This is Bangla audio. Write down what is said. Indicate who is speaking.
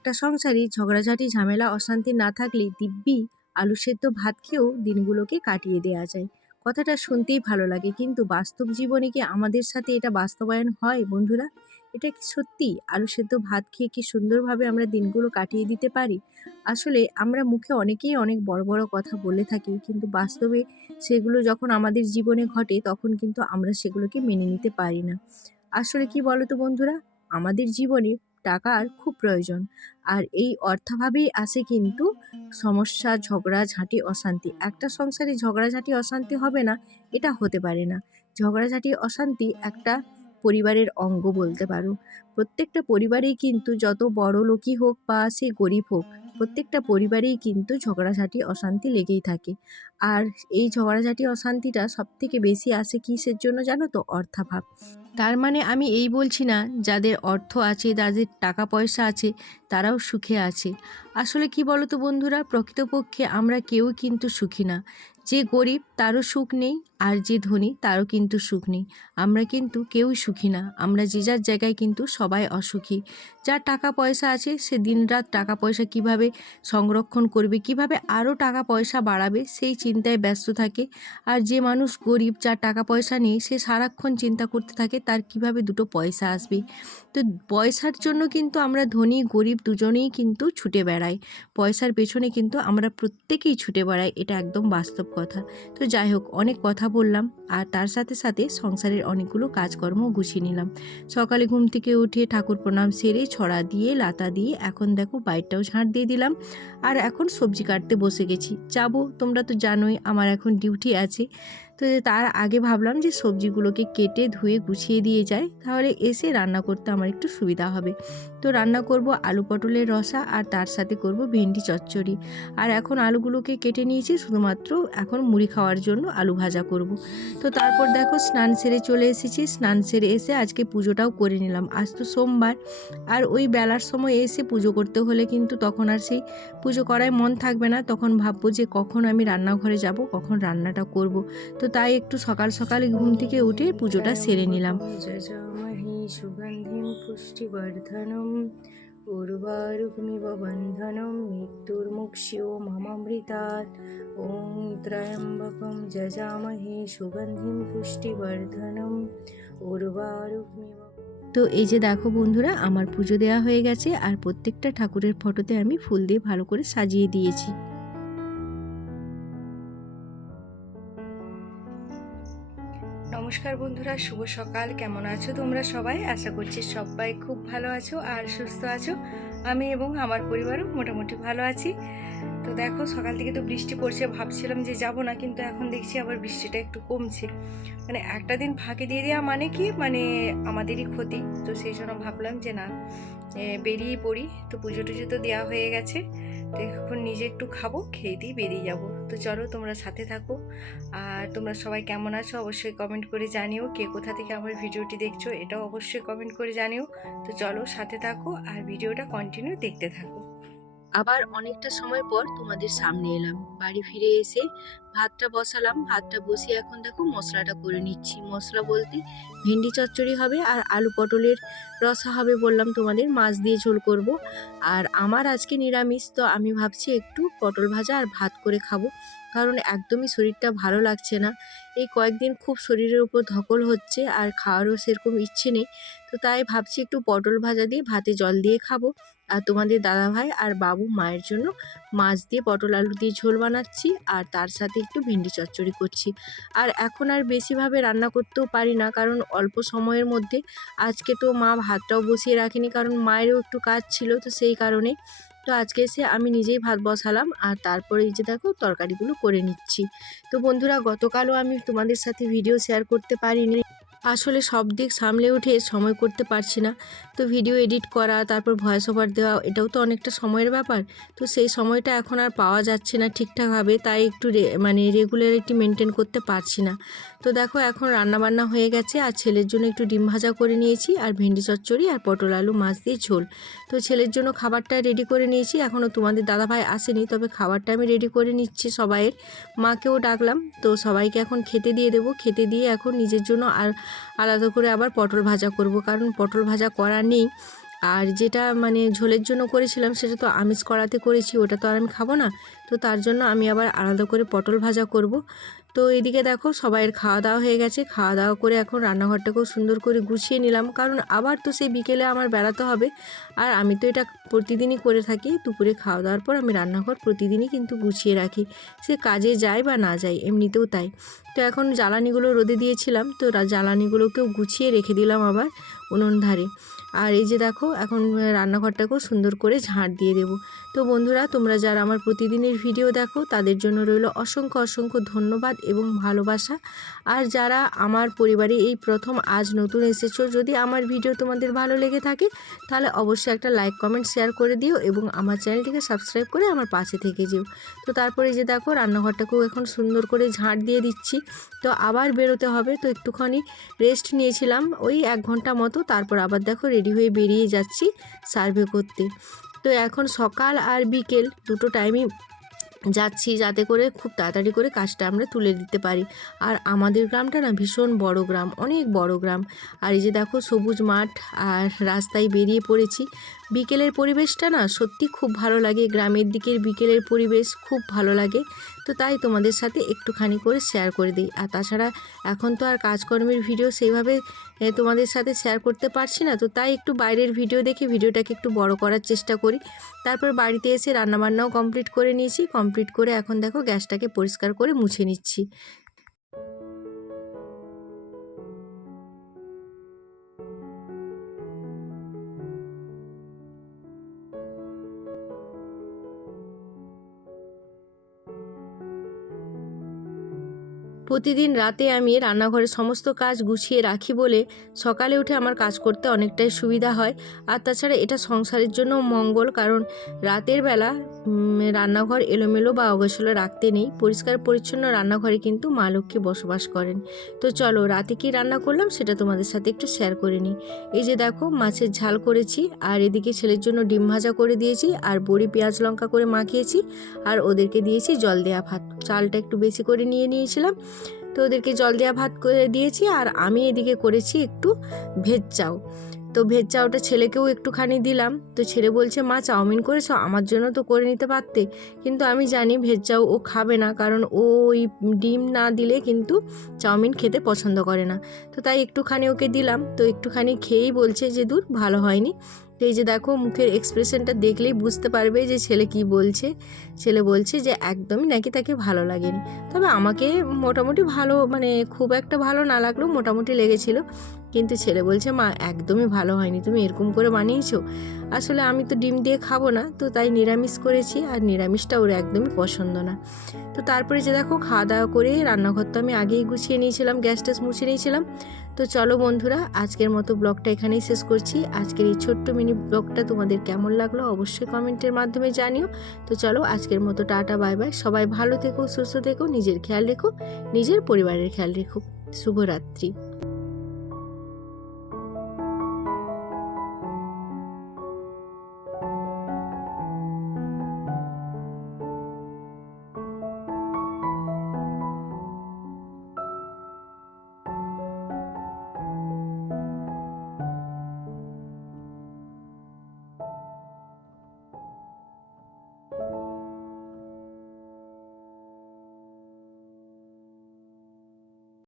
Speaker 1: একটা সংসারে ঝগড়াঝাটি, ঝামেলা, অশান্তি না থাকলে দিব্যি আলু সেদ্ধ ভাত খেয়েও দিনগুলোকে কাটিয়ে দেওয়া যায়। কথাটা শুনতেই ভালো লাগে, কিন্তু বাস্তব জীবনে কি আমাদের সাথে এটা বাস্তবায়ন হয় বন্ধুরা? এটা কি সত্যি? আলু সেদ্ধ ভাত খেয়ে কি সুন্দরভাবে আমরা দিনগুলো কাটিয়ে দিতে পারি? আসলে আমরা মুখে অনেকেই অনেক বড় বড় কথা বলে থাকি, কিন্তু বাস্তবে সেগুলো যখন আমাদের জীবনে ঘটে, তখন কিন্তু আমরা সেগুলোকে মেনে নিতে পারি না। আসলে কি বলো তো বন্ধুরা? আমাদের জীবনে টাকার খুব প্রয়োজন। আর এই অর্থাভাবেই আসে কিন্তু সমস্যা, ঝগড়া, ঝাঁটি, অশান্তি। একটা সংসারে ঝগড়াঝাঁটি অশান্তি হবে না, এটা হতে পারে না। ঝগড়াঝাঁটি অশান্তি একটা পরিবারের অঙ্গ বলতে পারো। প্রত্যেকটা পরিবারেই কিন্তু যত বড় লোকই হোক বা সে গরিব হোক, প্রত্যেকটা পরিবারেই কিন্তু ঝগড়াঝাঁটি অশান্তি লেগেই থাকে। আর এই ঝগড়াঝাঁটি অশান্তিটা সবথেকে বেশি আসে কিসের জন্য জানো তো? অর্থাভাব। তার মানে আমি এই বলছি না, যাদের অর্থ আছে, যাদের টাকা পয়সা আছে, তারাও সুখে আছে। আসলে কি বলো তো বন্ধুরা, প্রকৃতপক্ষে আমরা কেউ কিন্তু সুখী না। যে গরিব তারও সুখ নেই আর যে ধনী তারও কিন্তু সুখ নেই। আমরা কিন্তু কেউই সুখী না। আমরা যে যার জায়গায় কিন্তু সবাই অসুখী। যার টাকা পয়সা আছে সে দিনরাত টাকা পয়সা কীভাবে সংরক্ষণ করবে, কীভাবে আরও টাকা পয়সা বাড়াবে, সেই চিন্তায় ব্যস্ত থাকে। আর যে মানুষ গরিব, যার টাকা পয়সা নেই, সে সারাক্ষণ চিন্তা করতে থাকে, তার কীভাবে দুটো পয়সা আসবে? তো পয়সার জন্য কিন্তু আমরা ধনী, গরিব দুজনেই কিন্তু ছুটে বেড়াই। পয়সার পেছনে কিন্তু আমরা প্রত্যেকেই ছুটে বেড়াই, এটা একদম বাস্তব কথা। তো যাই হোক, অনেক কথা বললাম, আর তার সাথে সাথে সংসারের অনেকগুলো কাজকর্ম গুছিয়ে নিলাম। সকালে ঘুম থেকে উঠে ঠাকুর প্রণাম সেরে ছড়া দিয়ে, লাতা দিয়ে এখন দেখো বাইরটাও ঝাঁট দিয়ে দিলাম, আর এখন সবজি কাটতে বসে গেছি। যাব, তোমরা তো জানোই আমার এখন ডিউটি আছে। তো তার আগে ভাবলাম যে সবজিগুলোকে কেটে ধুয়ে গুছিয়ে দিয়ে যায় তাহলে এসে রান্না করতে আমার একটু সুবিধা হবে। তো রান্না করব আলু পটলের রসা আর তার সাথে করব ভেন্ডি চচ্চড়ি। আর এখন আলুগুলোকে কেটে নিয়েছি, শুধুমাত্র এখন মুড়ি খাওয়ার জন্য আলু ভাজা করব। তো তারপর দেখো স্নান সেরে চলে এসেছি। স্নান সেরে এসে আজকে পুজোটাও করে নিলাম। আজ তো সোমবার। আর ওই বেলার সময় এসে পুজো করতে হলে কিন্তু তখন আর সেই পুজো করায় মন থাকবে না। তখন ভাববো যে কখন আমি রান্নাঘরে যাব, কখন রান্নাটা করব। তো তাই একটু সকাল সকাল ঘুম থেকে উঠে পুজোটা সেরে নিলাম। সুগন্ধিম পুষ্টিবর্ধনম উর্বারুকমিব বন্ধনম মৃত্যুর্মুক্ষিও মমামৃতাৎ। ওং ত্রয়ম্বকম যজামহি সুগন্ধিম পুষ্টিবর্ধনম উর্বারুকমিব তো এই যে দেখো বন্ধুরা আমার পুজো দেওয়া হয়ে গেছে আর প্রত্যেকটা ঠাকুরের ফটোতে আমি ফুল দিয়ে ভালো করে সাজিয়ে দিয়েছি। নমস্কার বন্ধুরা, শুভ সকাল। কেমন আছো তোমরা সবাই? আশা করছি সবাই খুব ভালো আছো আর সুস্থ আছো। আমি এবং আমার পরিবারও মোটামুটি ভালো আছি। তো দেখো, সকাল থেকে তো বৃষ্টি পড়ছে, ভাবছিলাম যে যাব না, কিন্তু এখন দেখছি আবার বৃষ্টিটা একটু কমছে। মানে একটা দিন ফাঁকে দিয়ে দেওয়া মানে কি? মানে আমাদেরই ক্ষতি। তো সেই জন্য ভাবলাম যে না বেরিয়ে পড়ি। তো পুজো টুজো তো দেওয়া হয়ে গেছে। তো এখন নিজে একটু খাব, খেয়ে দিয়ে বেরিয়ে যাব। তো চলো, তোমরা সাথে থাকো। আর তোমরা সবাই কেমন আছো অবশ্যই কমেন্ট করে জানিও, কে কোথা থেকে আমার ভিডিওটি দেখছ এটাও অবশ্যই কমেন্ট করে জানিও। তো চলো, সাথে থাকো আর ভিডিওটা কন্টিনিউ দেখতে থাকো। আবার অনেকটা সময় পর তোমাদের সামনে এলাম, বাড়ি ফিরে এসে ভাতটা বসালাম, ভাতটা বসিয়ে এখন দেখো মশলাটা করে নিচ্ছি। মশলা বলতে ভেন্ডি চচ্চড়ি হবে আর আলু পটলের রসা হবে বললাম তোমাদের, মাছ দিয়ে ঝোল করব। আর আমার আজকে নিরামিষ, তো আমি ভাবছি একটু পটল ভাজা আর ভাত করে খাব, কারণ একদমই শরীরটা ভালো লাগছে না। এই কয়েকদিন খুব শরীরের উপর ধকল হচ্ছে আর খাওয়ারও সেরকম ইচ্ছে নেই, তো তাই ভাবছি একটু পটল ভাজা দিয়ে ভাতে জল দিয়ে খাব। আর তোমাদের দাদাভাই আর বাবু মায়ের জন্য মাছ দিয়ে পটল আলু দিয়ে ঝোল বানাচ্ছি, আর তার সাথে একটু ভেন্ডি চচ্চড়ি করছি। আর এখন আর বেশিভাবে রান্না করতেও পারি না, কারণ অল্প সময়ের মধ্যে। আজকে তো মা ভাতটাও বসিয়ে রাখেনি, কারণ মায়েরও একটু কাজ ছিল তো সেই কারণে। তো আজকে এসে আমি নিজেই ভাত বসালাম, আর তারপরে এই যে দেখো তরকারিগুলো করে নিচ্ছি। তো বন্ধুরা, গতকালও আমি তোমাদের সাথে ভিডিও শেয়ার করতে পারিনি। আসলে সব দিক সামলে উঠে সময় করতে পারছি না। তো ভিডিও এডিট করা, তারপর ভয়েস ওভার দেওয়া, এটাও তো অনেকটা সময়ের ব্যাপার। তো সেই সময়টা এখন আর পাওয়া যাচ্ছে না ঠিকঠাকভাবে, তাই একটু মানে রেগুলারিটি মেনটেন করতে পারছি না। তো দেখো, এখন রান্নাবান্না হয়ে গেছে। আর ছেলের জন্য একটু ডিম ভাজা করে নিয়েছি, আর ভেন্ডি চচ্চড়ি, আর পটল আলু, মাছ দিয়ে ঝোল। তো ছেলের জন্য খাবারটা রেডি করে নিয়েছি। এখনও তোমাদের দাদাভাই আসেনি, তবে খাবারটা আমি রেডি করে নিচ্ছি সবাইয়ের। মাকেও ডাকলাম, তো সবাইকে এখন খেতে দিয়ে দেবো। খেতে দিয়ে এখন নিজের জন্য আর আলাদা করে আবার পটল ভাজা করব, কারণ পটল ভাজা করা নেই। আর যেটা মানে ঝোলের জন্য করেছিলাম, সেটা তো আমিষ করাতে করেছি, ওটা তো আর আমি খাব না। তো তার জন্য আমি আবার আলাদা করে পটল ভাজা করব। তো এদিকে দেখো সবাইয়ের খাওয়া দাওয়া হয়ে গেছে। খাওয়া দাওয়া করে এখন রান্নাঘরটাকেও সুন্দর করে গুছিয়ে নিলাম। কারণ আবার তো সেই বিকেলে আমার বেড়াতে হবে। আর আমি তো এটা প্রতিদিনই করে থাকি। দুপুরে খাওয়া দাওয়ার পর আমি রান্নাঘর প্রতিদিনই কিন্তু গুছিয়ে রাখি। সে কাজে যায় বা না যায়, এমনিতেও তাই। তো এখন জ্বালানিগুলো রোদে দিয়েছিলাম। তো জ্বালানিগুলোকেও গুছিয়ে রেখে দিলাম আবার উনুন ধারে। আর এই যে দেখো, এখন রান্নাঘরটাকেও সুন্দর করে ঝাঁট দিয়ে দেবো। তো বন্ধুরা, তোমরা যারা আমার প্রতিদিনের ভিডিও দেখো, তাদের জন্য রইল অসংখ্য অসংখ্য ধন্যবাদ এবং ভালোবাসা। আর যারা আমার পরিবারে এই প্রথম আজ নতুন এসেছ, যদি আমার ভিডিও তোমাদের ভালো লেগে থাকে, তাহলে অবশ্যই একটা লাইক, কমেন্ট, শেয়ার করে দিও এবং আমার চ্যানেলটিকে সাবস্ক্রাইব করে আমার পাশে থেকে যেও। তো তারপরে যে দেখো, রান্নাঘরটাকেও এখন সুন্দর করে ঝাঁট দিয়ে দিচ্ছি। তো আবার বেরোতে হবে। তো একটুখানি রেস্ট নিয়েছিলাম ওই এক ঘণ্টা মতো, তারপর আবার দেখো রেডি হয়ে বেরিয়ে যাচ্ছি সার্ভে করতে। তো এখন সকাল আর বিকেল দুটো টাইমই যাচ্ছি যাতে করে খুব তাড়াতাড়ি করে কাজটা আমরা তুলে দিতে পারি। আর আমাদের গ্রামটা না ভীষণ বড় গ্রাম, অনেক বড় গ্রাম। আর এই যে দেখো সবুজ মাঠ আর রাস্তায় বেরিয়ে পড়েছি। বিকেলের পরিবেশটা না সত্যি খুব ভালো লাগে। গ্রামের দিকের বিকেলের পরিবেশ খুব ভালো লাগে। তো তাই তোমাদের সাথে একটুখানি করে শেয়ার করে দিই। আর তাছাড়া এখন তো আর কাজকর্মের ভিডিও সেইভাবে তোমাদের সাথে শেয়ার করতে পারছি না। তো তাই একটু বাইরের ভিডিও দেখে ভিডিওটাকে একটু বড় করার চেষ্টা করি। তারপর বাড়িতে এসে রান্নাবান্নাও কমপ্লিট করে নিয়েছি। কমপ্লিট করে এখন দেখো গ্যাসটাকে পরিষ্কার করে মুছে নিচ্ছি। প্রতিদিন রাতে আমি রান্নাঘরের সমস্ত কাজ গুছিয়ে রাখি বলে সকালে উঠে আমার কাজ করতে অনেকটাই সুবিধা হয়। আর তাছাড়া এটা সংসারের জন্য মঙ্গল কারণ রাতের বেলা রান্নাঘর এলোমেলো বা অগোছলো রাখতে নেই। পরিষ্কার পরিচ্ছন্ন রান্নাঘরে কিন্তু মা লক্ষ্মী বসবাস করেন। তো চলো, রাতে কি রান্না করলাম সেটা তোমাদের সাথে একটু শেয়ার করে নিই। এই যে দেখো, মাছের ঝাল করেছি আর এদিকে ছেলের জন্য ডিম ভাজা করে দিয়েছি আর বড়ি পেঁয়াজ লঙ্কা করে মাখিয়েছি আর ওদেরকে দিয়েছি জল দেওয়া ভাত। চালটা একটু বেশি করে নিয়ে নিয়েছিলাম তো ওদেরকে জল দেওয়া ভাত করে দিয়েছি আর আমি এদিকে করেছি একটু ভেজ চাউ তো ভেজ চাউটা ছেলেকেও একটুখানি দিলাম। তো ছেলে বলছে, মা, চাউমিন করেছ? আমার জন্য তো করে নিতে পারতে। কিন্তু আমি জানি ভেজ চাউ ও খাবে না, কারণ ও ওই ডিম না দিলে কিন্তু চাউমিন খেতে পছন্দ করে না। তো তাই একটুখানি ওকে দিলাম। তো একটুখানি খেয়েই বলছে যে, দূর, ভালো হয়নি। এই যে দেখো, মুখের এক্সপ্রেশনটা দেখলেই বুঝতে পারবে যে ছেলে কি বলছে। ছেলে বলছে যে, একদমই নাকি তাকে ভালো লাগেনি। তবে আমাকে মোটামুটি ভালো মানে খুব একটা ভালো না লাগলেও মোটামুটি লেগেছিল। কিন্তু ছেলে বলছে, মা, একদমই ভালো হয়নি, তুমি এরকম করে বানিয়েছো। আসলে আমি তো ডিম দিয়ে খাব না। তো তাই নিরামিষ করেছি, আর নিরামিষটা ওর একদমই পছন্দ না। তো তারপরে যে দেখো খাওয়া দাওয়া করে রান্নাঘর তো আমি আগেই গুছিয়ে নিয়েছিলাম, গ্যাস ট্যাস মুছে নিয়েছিলাম। তো চলো বন্ধুরা, আজকের মতো ব্লগটা এখানেই শেষ করছি। আজকের এই ছোট্ট মিনি ব্লগটা তোমাদের কেমন লাগল অবশ্যই কমেন্টের মাধ্যমে জানিও। তো চলো, আজকের মতো টাটা, বাই বাই। সবাই ভালো থেকো, সুস্থ থেকো, নিজের খেয়াল রেখো, নিজের পরিবারের খেয়াল রেখো। শুভরাত্রি।